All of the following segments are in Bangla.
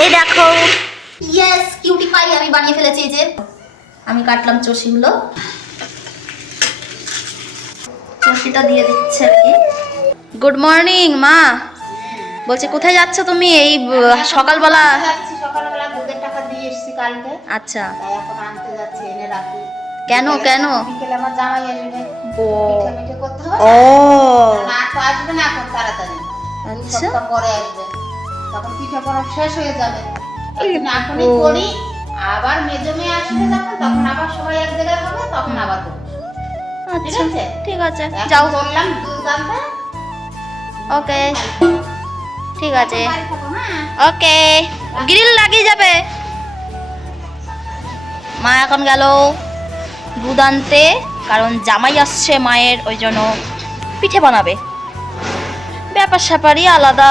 এই দেখো। ইয়েস কিউটি পাই আমি বানিয়ে ফেলেছি যে। আমি কাটলাম চষিগুলো চষিটা দিয়ে দিচ্ছে আর কি। গুড মর্নিং মা। বলছে কোথায় যাচ্ছ তুমি? এই সকালবেলা সকালবেলা দুধের টাকা দিয়ে এসেছি কালকে। আচ্ছা। এখন আনতে যাচ্ছি এনে রাখি। কেন কেন? বিকেলে আমার জামাই আসবে। ও। করতে হবে। ও। না আসবে না এখন তাড়াতাড়ি। আচ্ছা। পরে আসবে। তখন পিঠে করা শেষ হয়ে যাবে। এখনই করি আবার মেজো মেয়ে আসবে যখন তখন আবার সবাই এক জায়গায় হবে তখন আবার করব। ঠিক আচ্ছা আছে? ঠিক আছে যাও। বললাম ওকে। ঠিক আছে। ওকে। গ্রিল লাগিয়ে যাবে। মা এখন গেল দুধ আনতে কারণ জামাই আসছে মায়ের ওই জন্য পিঠে বানাবে। ব্যাপার স্যাপারই আলাদা।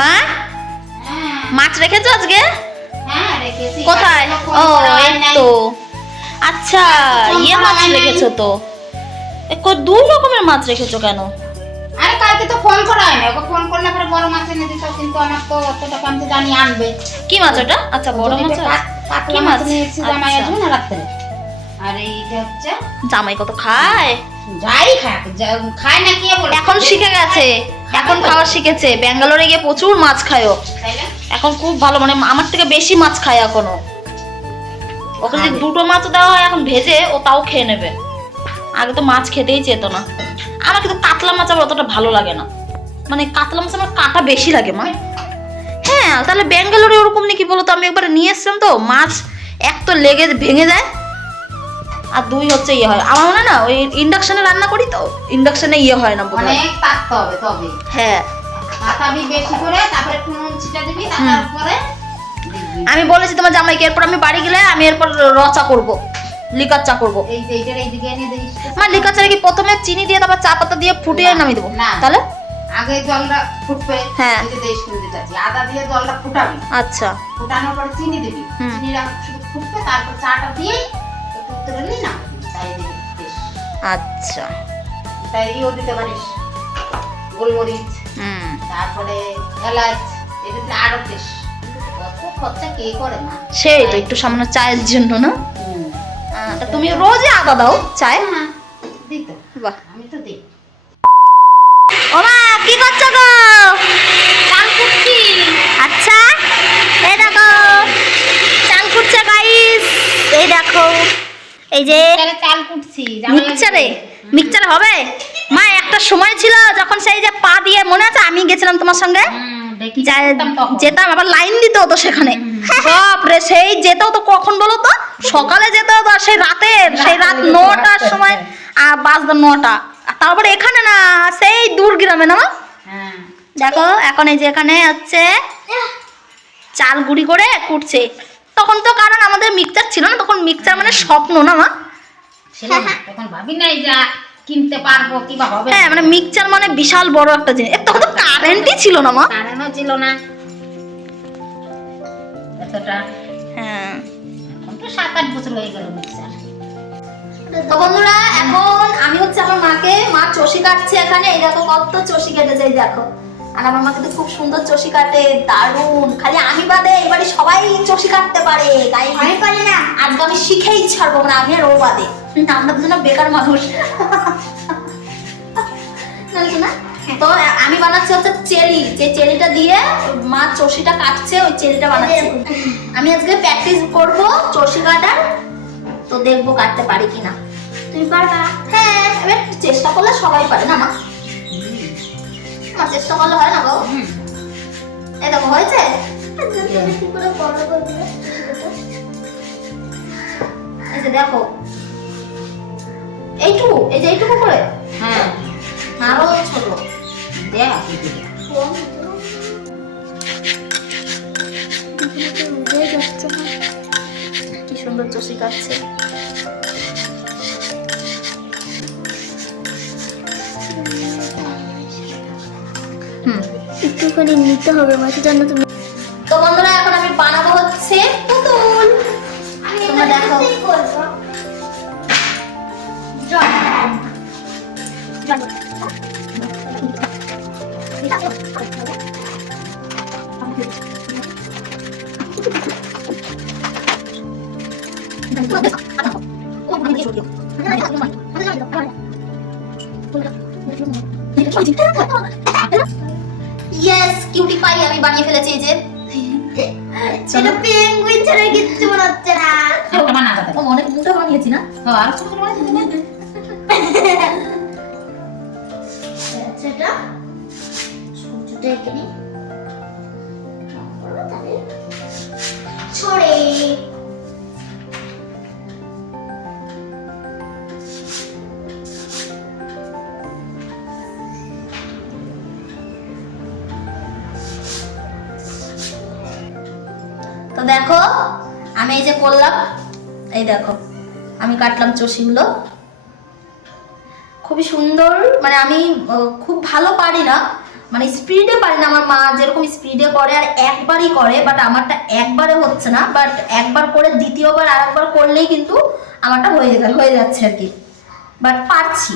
মা? হ্যাঁ। মাছ রেখেছো আজকে? হ্যাঁ কোথায়? ও এই তো। আচ্ছা ইয়ে মাছ রেখেছো তো। দুই রকমের মাছ রেখেছো কেন? আরে কালকে তো ফোন করা ওকে ফোন করলে পরে বড় মাছ এনে দিত কিন্তু আমার তো অত আমি তো জানি আনবে। কি মাছ ওটা? আচ্ছা বড় মাছ কি মাছ? জামাই আচ্ছা। আসবে না রাত্রে আর এইটা হচ্ছে জামাই কত খায়? যাই খাক যা- খায় না কি বলে? এখন শিখে গেছে। এখন খাওয়া শিখেছে। ব্যাঙ্গালোরে গিয়ে প্রচুর মাছ খায় ও তাই না? এখন খুব ভালো মানে আমার থেকে বেশি মাছ খায় এখনও। ওকে যদি দুটো মাছ দেওয়া হয় এখন ভেজে ও তাও খেয়ে নেবে। আগে তো মাছ খেতেই চেত না। আমার কিন্তু কাতলা মাছ আবার অতটা ভালো লাগে না। মানে কাতলা মাছ আমার কাটা বেশি লাগে মা। হ্যাঁ তাহলে ব্যাঙ্গালোরে ওরকম নাকি বলো তো? আমি একবার নিয়ে এসছিলাম তো মাছ এক তো লেগে ভেঙে যায়। আর দুই হচ্ছে ইয়ে হয়। আমার মনে হয় না ওই ইন্ডাকশনে রান্না করি তো ইন্ডাকশনে ইয়ে হয় না অনেক হবে তবে। হ্যাঁ। বেশি করে তারপরে ছিটা দিবি তারপরে আমি বলেছি তোমার জামাইকে এরপর আমি বাড়ি গেলে আমি এরপর রচা করব লিকার চা করব। আমার লিকার চা কি প্রথমে চিনি দিয়ে তারপর চা পাতা দিয়ে ফুটিয়ে নামিয়ে দেবো। তাহলে? আগে জলটা ফুটবে হ্যাঁ। আদা দিয়ে জলটা ফুটাবি। আচ্ছা। ফুটানোর পরে চিনি দিবি। চিনিটা ফুটবে তারপর চাটা দিয়ে উত্তরে নিই না? তাই দিবি আচ্ছা। তাই ইও দিতে পারিস। গোলমরিচ হুম। তারপরে এলাচ এটা দিলে আরও বেশ। কত খরচা কে করে না সেই তো একটু সামান্য চায়ের জন্য না? তুমি রোজই আদা দাও চায়। হ্যাঁ দিত। বাহ। আমি তো দিই। ও মা কি করছ গো চাল কুটছি আচ্ছা এই দেখো চাল কুটছে গাইস এই দেখো এই যে জামাই মিক্সচারে হবে? মা একটা সময় ছিল যখন সেই যে পা দিয়ে মনে আছে আমি গেছিলাম তোমার সঙ্গে। যেতাম আবার লাইন দিত তো সেখানে। বাপরে সেই যেতেও তো কখন বলো তো? সকালে যেতে হতো আর সেই রাতের সেই রাত নটার সময় আর বাজতো নটা। তারপরে এখানে না সেই দূর গ্রামে না? হ্যাঁ। দেখো এখন এই যে এখানে হচ্ছে চাল গুঁড়ি করে কুটছে। তখন তো কারণ আমাদের মিক্সচার ছিল না তখন মিক্সচার মানে স্বপ্ন না মা? ছিল না, তখন ভাবি নাই যা কিনতে পারব কিবা হবে হ্যাঁ মানে মিক্সচার মানে বিশাল বড় একটা জিনিস। তখন তো কারেন্টই ছিল না মা। কারেন্টও ছিল না। এতটা। হ্যাঁ। এখন তো সাত আট বছর হয়ে গেল মিক্সার। তো বন্ধুরা এখন আমি হচ্ছে আমার মাকে মা চষি কাটছে এখানে। এই দেখো কত চষি কেটেছে এই দেখো। আর আমার মা কিন্তু খুব সুন্দর চষি কাটে দারুণ। খালি আমি বাদে এবারে সবাই চষি কাটতে পারে তাই আমি পারি না। আজকে আমি শিখেই ছাড়বো না আমি আর ও বাদে। আমরা দুজনে বেকার মানুষ। না, না? তো আমি বানাচ্ছি হচ্ছে চেরি যে চেরিটা দিয়ে মা চষিটা কাটছে ওই চেরিটা বানাচ্ছি। আমি আজকে প্র্যাকটিস করব চষি কাটার তো দেখব কাটতে পারি কিনা। তুই পারবা? হ্যাঁ এবার চেষ্টা করলে সবাই পারে না মা? মা চেষ্টা করলে হয় না গো। হুম। এই দেখো হয়েছে? কি করে বড় করবে এই যে দেখো। এইটুকু এই যে এইটুকু করে? হ্যাঁ। আরও ছোট। দেখ। কি সুন্দর চষি কাটছে। নিতে হবে মাছের জন্য তুমি ইয়েস কিউটি পাই আমি বানিয়ে ফেলেছি এই যে। এটা পেঙ্গুইন ছাড়া কিচ্ছু মনে হচ্ছে না। একটা বানাতে ও অনেক মোটা বানিয়েছি না? আর ছোট ছোট বানাতে সেটা সূর্যটা এখানে। ছড়ে। দেখো, আমি এই যে করলাম, এই দেখো, আমি কাটলাম চষিগুলো। খুবই সুন্দর মানে আমি খুব ভালো পারি না মানে স্পিডে পারি না, আমার মা যেরকম স্পিডে করে আর একবারই করে বাট আমারটা একবারে হচ্ছে না বাট একবার করে, দ্বিতীয়বার আর একবার করলেই কিন্তু আমারটা হয়ে যাবে হয়ে যাচ্ছে আর কি। বাট পারছি।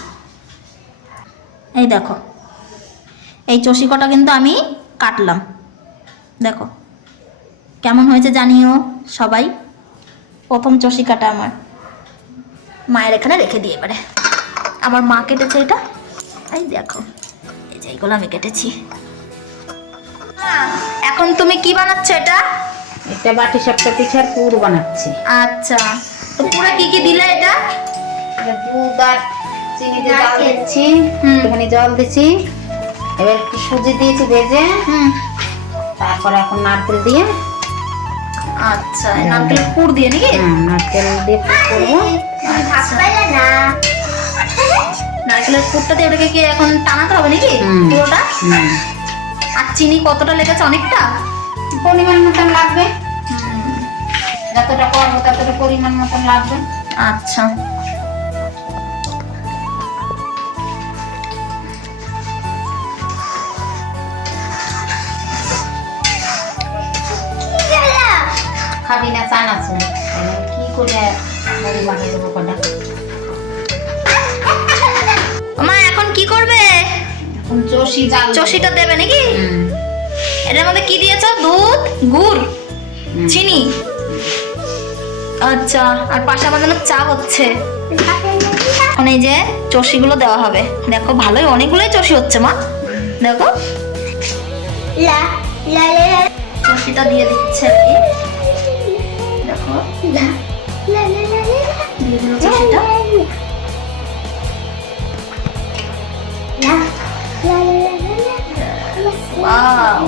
এই দেখো, এই চষি কটা কিন্তু আমি কাটলাম। দেখো। কেমন হয়েছে জানিও সবাই? প্রথম চষি কাটা আমার। মায়ের এখানে রেখে দিয়ে এবারে। আমার মা কেটেছে এটা। এই দেখো এই যে এইগুলো আমি কেটেছি। এখন তুমি কি বানাচ্ছ এটা? এটা বাটি সাপটা পিঠার পুর বানাচ্ছি। আচ্ছা তো পুরো কি কি দিলে এটা? দুধ আর চিনি দিয়ে জল দিচ্ছি। একটুখানি জল দিচ্ছি। এবার একটু সুজি দিয়েছি ভেজে। হুম। তারপরে এখন নারকেল দিয়ে আচ্ছা এই নারকেল পুর দিয়ে নাকি? হ্যাঁ, নারকেল দিয়ে করব। না নারকেলের পুরটা দিয়ে ওটাকে কি এখন টানাতে হবে নাকি। পুরোটা? আর চিনি কতটা লেগেছে অনেকটা? পরিমাণ মতন লাগবে। যতটা করব ততটা পরিমাণ মতন লাগবে। আচ্ছা। খাবি না চান আছে। কি করে মুড়ি বানিয়ে দেবো কটা মা এখন কি করবে? এখন চষি জাল চষিটা দেবে নাকি? এটার মধ্যে কি দিয়েছ? দুধ গুড় চিনি। আচ্ছা আর পাশে আমার যেন চা হচ্ছে। এখন এই যে চষিগুলো দেওয়া হবে। দেখো ভালোই অনেকগুলোই চষি হচ্ছে মা। দেখো। চষিটা দিয়ে দিচ্ছে আর কি। লা দিয়ে দিল ওয়াও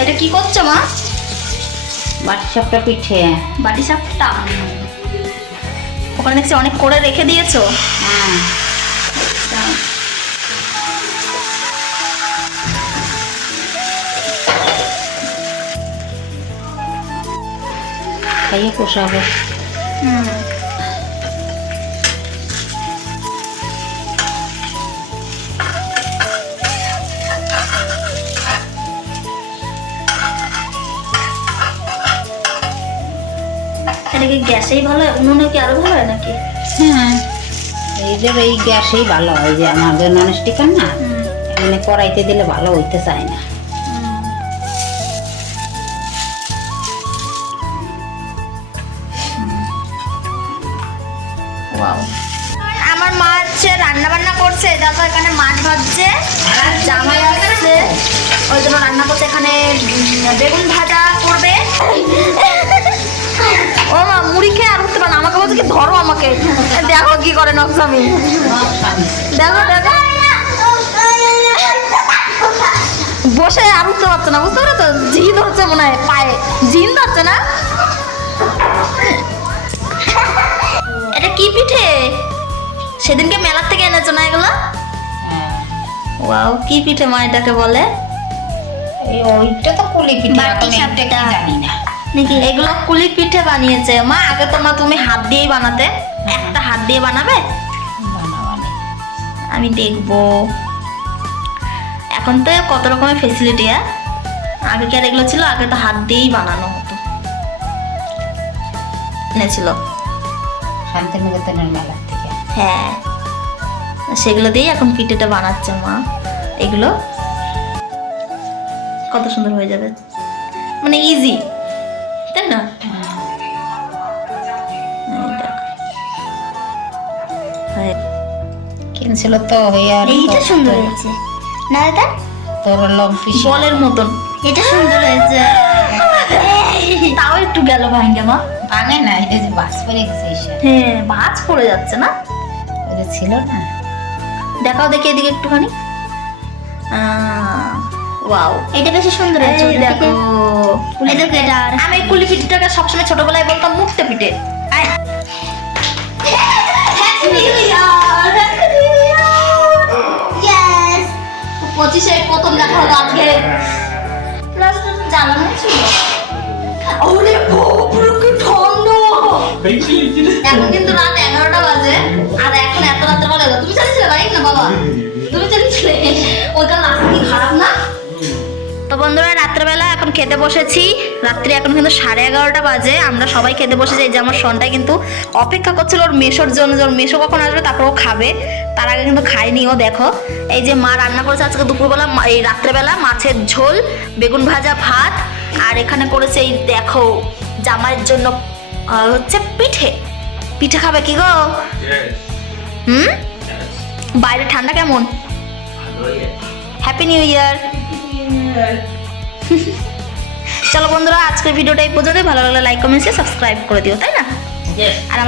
এটা কি করছ মা? বাটি সাপটা পিঠে। বাটি সাপটা ওখানে দেখছি অনেক করে রেখে দিয়েছ। হ্যাঁ। খাইয়ে পোষাবে হুম এটা কি গ্যাসেই ভালো? হয় উনুনে কি আরও ভালো হয় নাকি? হ্যাঁ। এই যে এই গ্যাসেই ভালো হয় যে আমাদের নন স্টিকার না? এখানে কড়াইতে দিলে ভালো হইতে চায় না। আমার মা হচ্ছে রান্না বান্না করছে দেখো এখানে মাছ ভাজছে জামাই আসছে ওই জন্য রান্না করছে এখানে বেগুন ভাজা করবে। ও মা, মুড়ি খেয়ে আর উঠতে পারে আমাকে বলছে কি, ধরো আমাকে। দেখো কি করে নকশামি। দেখো দেখো। বসে আর উঠতে পারছে না, বুঝতে পারছ? জিন হচ্ছে মনে হয়, পায়ে। জিন ধরছে না? পিঠে? সেদিনকে মেলার থেকে এনেছো না এগুলো? ওয়াও কি পিঠে মা এটাকে বলে? ওইটা তো কুলি পিঠে বাটি সাপটা। জানি না। নাকি? এগুলো কুলি পিঠে বানিয়েছে। মা আগে তো মা তুমি হাত দিয়েই বানাতে। একটা হাত দিয়ে বানাবে? আমি দেখব। এখন তো কত রকমের ফেসিলিটি হ্যাঁ? আগে কি আর এগুলো ছিল আগে তো হাত দিয়েই বানানো হতো। এনেছিল। শান্তিনিকেতনের মেলা থেকে। হ্যাঁ। সেগুলো দিয়েই এখন পিঠেটা বানাচ্ছে মা। এগুলো কত সুন্দর হয়ে যাবে। মানে ইজি তাই না? কিনছিল তো এইটা সুন্দর হয়েছে। না এটা? তোর লম পিসি বলের মতন। এটা সুন্দর হয়েছে। তাও একটু গেল ভাঙ্গে মা। ভাঙে না এটা যে বাস পরে গেছে হ্যাঁ ভাঁজ পড়ে যাচ্ছে না। যে ছিল না। দেখাও দেখি এদিকে একটুখানি। ওয়াও। এটা বেশি সুন্দর ওটা দেখো এটা। আর আমি কুলি পিঠেটাকে সবসময় ছোটবেলায় বলতাম মুক্তে পিঠে। পঁচিশে প্রথম দেখা হলো আজকে। জ্বালানো ছিল। ওরে বাপরে কি ঠান্ডা। এখন কিন্তু রাত এগারোটা বাজে আর এখন এত রাত্রে বেলা। তুমি চালিয়েছিলে বাইক না বাবা? তুমি চালিয়েছিলে? ওইটা রাস্তা কি খারাপ না? তো বন্ধুরা রাত্রেবেলা এখন খেতে বসেছি। রাত্রি এখন কিন্তু সাড়ে এগারোটা বাজে আমরা সবাই খেতে বসেছি। এই যে আমার সনটাই কিন্তু অপেক্ষা করছিল ওর মেশোর জন্য যে ওর মেশো কখন আসবে তারপর ও খাবে। তার আগে কিন্তু খায়নি ও দেখো। এই যে মা রান্না করেছে আজকে দুপুরবেলা এই রাত্রেবেলা মাছের ঝোল বেগুন ভাজা ভাত আর এখানে করেছে এই দেখো জামাইয়ের জন্য হচ্ছে পিঠে। পিঠে খাবে কি গো? হুম? বাইরে ঠান্ডা কেমন? হ্যাপি নিউ ইয়ার চলো বন্ধুরা আজকের ভিডিওটা এই পর্যন্তই। ভালো লাগলে লাইক কমেন্ট সাবস্ক্রাইব করে দিও তাই না? আর